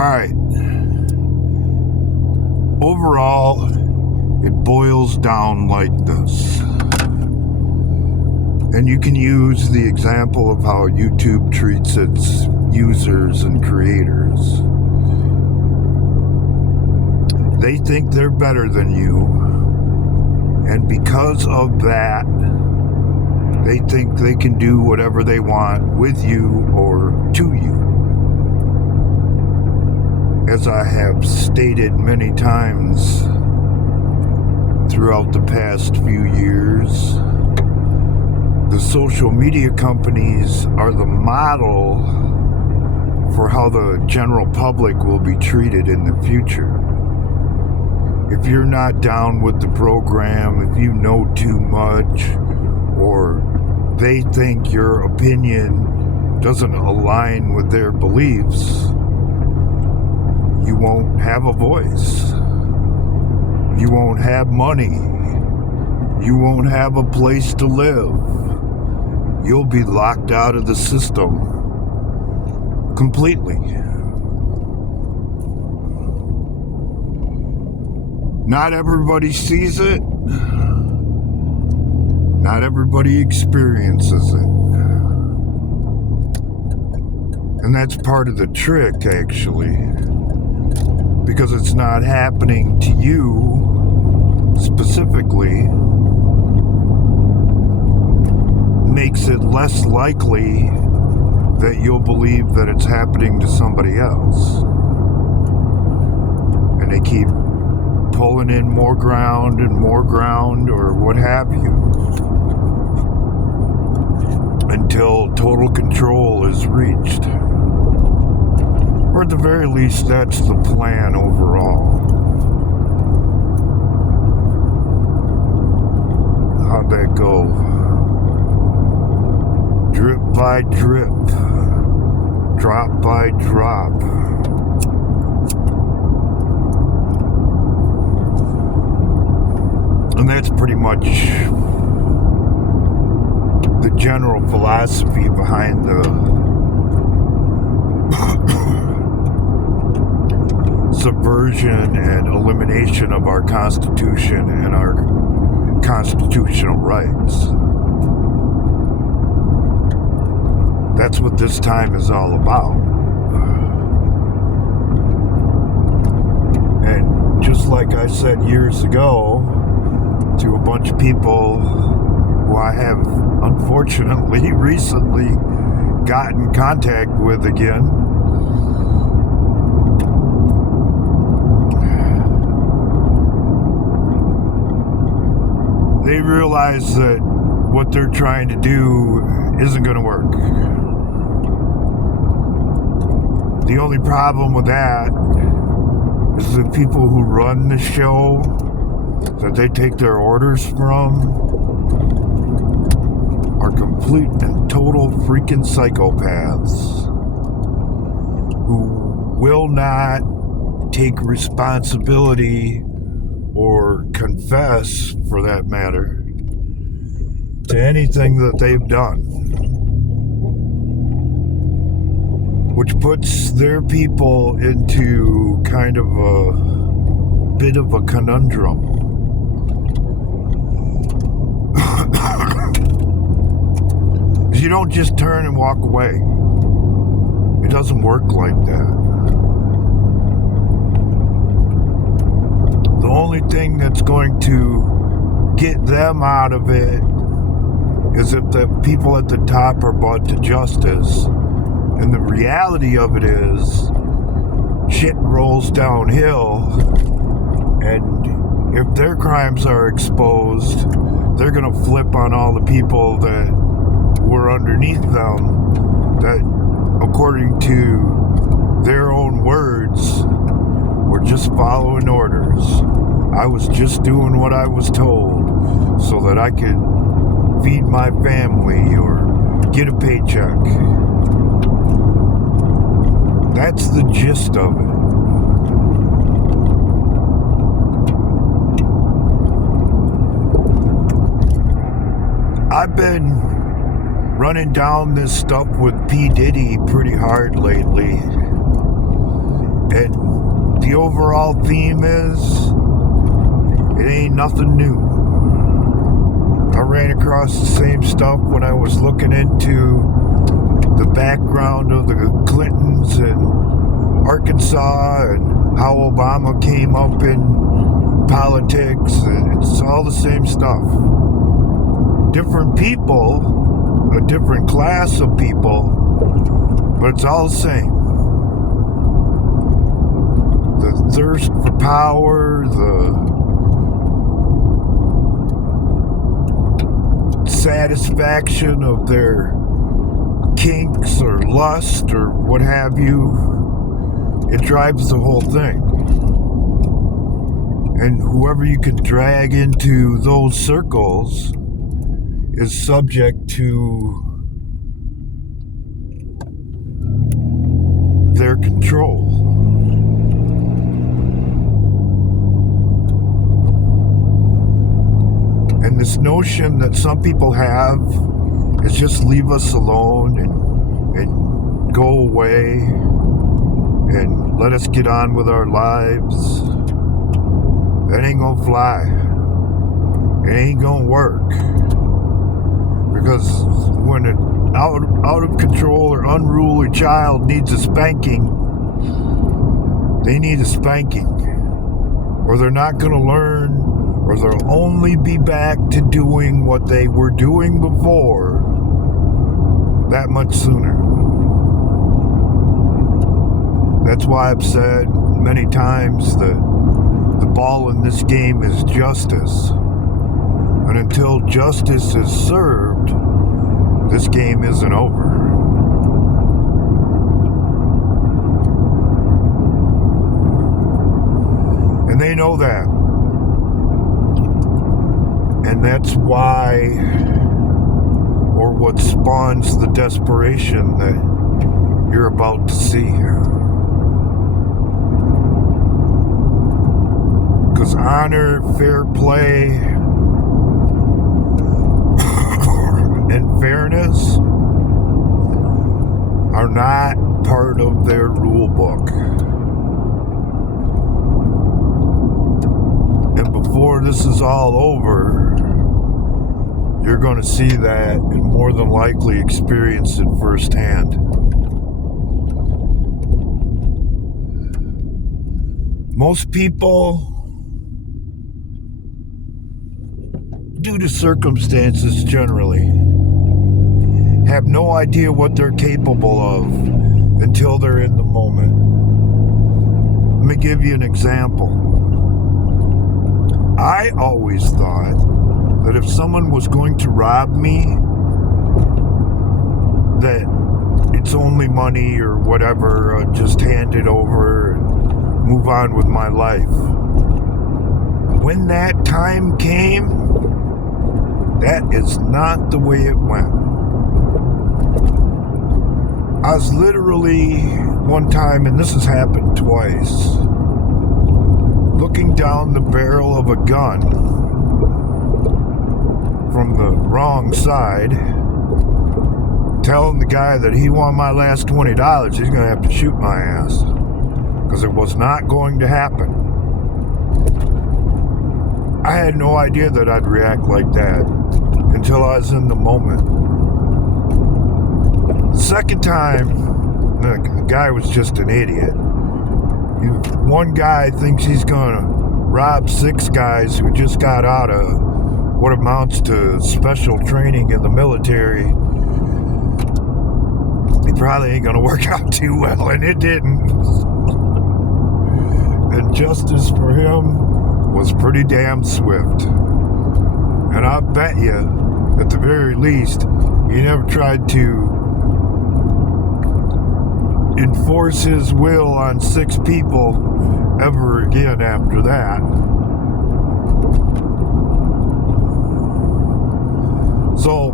Alright. Overall, it boils down like this. And you can use the example of how YouTube treats its users and creators. They think they're better than you, and because of that, they think they can do whatever they want with you or to you. As I have stated many times throughout the past few years, the social media companies are the model for how the general public will be treated in the future. If you're not down with the program, if you know too much, or they think your opinion doesn't align with their beliefs, you won't have a voice. You won't have money. You won't have a place to live. You'll be locked out of the system completely. Not everybody sees it. Not everybody experiences it. And that's part of the trick, actually. Because it's not happening to you specifically, makes it less likely that you'll believe that it's happening to somebody else. And they keep pulling in more ground or what have you, until total control is reached. Or at the very least, that's the plan overall. How'd that go? Drip by drip, drop by drop. And that's pretty much the general philosophy behind the subversion and elimination of our Constitution and our constitutional rights. That's what this time is all about. And just like I said years ago to a bunch of people who I have unfortunately recently got in contact with again, they realize that what they're trying to do isn't going to work. The only problem with that is the people who run the show that they take their orders from are complete and total freaking psychopaths who will not take responsibility or confess, for that matter, to anything that they've done, which puts their people into kind of a bit of a conundrum. Because you don't just turn and walk away. It doesn't work like that. The only thing that's going to get them out of it is if the people at the top are brought to justice. And the reality of it is, shit rolls downhill, and if their crimes are exposed, they're going to flip on all the people that were underneath them, that, according to their own words, were just following orders. I was just doing what I was told so that I could feed my family or get a paycheck. That's the gist of it. I've been running down this stuff with P. Diddy pretty hard lately. And the overall theme is, it ain't nothing new. I ran across the same stuff when I was looking into the background of the Clintons in Arkansas and how Obama came up in politics. It's all the same stuff. Different people, a different class of people, but it's all the same. The thirst for power, the satisfaction of their kinks or lust or what have you, it drives the whole thing. And whoever you can drag into those circles is subject to their control. And this notion that some people have is just leave us alone and go away and let us get on with our lives. That ain't gonna fly. It ain't gonna work. Because when an out of control or unruly child needs a spanking, they need a spanking. Or they're not gonna learn, or they'll only be back to doing what they were doing before that much sooner. That's why I've said many times that the ball in this game is justice. And until justice is served, this game isn't over. And they know that. And that's why, or what spawns the desperation that you're about to see. Because honor, fair play, and fairness are not part of their rule book. And before this is all over, you're going to see that and more than likely experience it firsthand. Most people, due to circumstances generally, have no idea what they're capable of until they're in the moment. Let me give you an example. I always thought that if someone was going to rob me, that it's only money or whatever, just hand it over and move on with my life. When that time came, that is not the way it went. I was literally one time, and this has happened twice, looking down the barrel of a gun from the wrong side, telling the guy that he won my last $20, he's going to have to shoot my ass. Because it was not going to happen. I had no idea that I'd react like that until I was in the moment. The second time, the guy was just an idiot. One guy thinks he's going to rob 6 guys who just got out of what amounts to special training in the military. He probably ain't going to work out too well, and it didn't. And justice for him was pretty damn swift. And I bet you, at the very least, he never tried to enforce his will on 6 people ever again after that. So,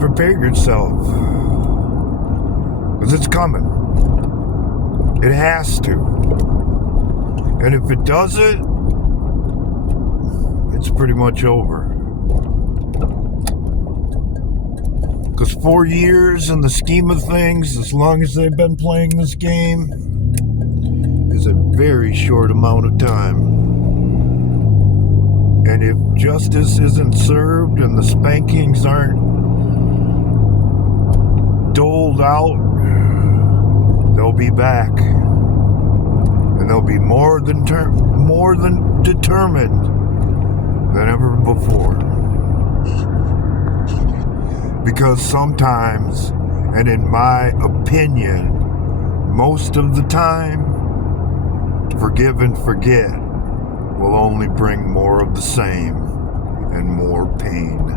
prepare yourself, because it's coming. It has to. And if it doesn't, it's pretty much over. Because 4 years in the scheme of things, as long as they've been playing this game, is a very short amount of time. And if justice isn't served and the spankings aren't doled out, they'll be back. And they'll be more than determined than ever before. Because sometimes, and in my opinion, most of the time, forgive and forget will only bring more of the same and more pain.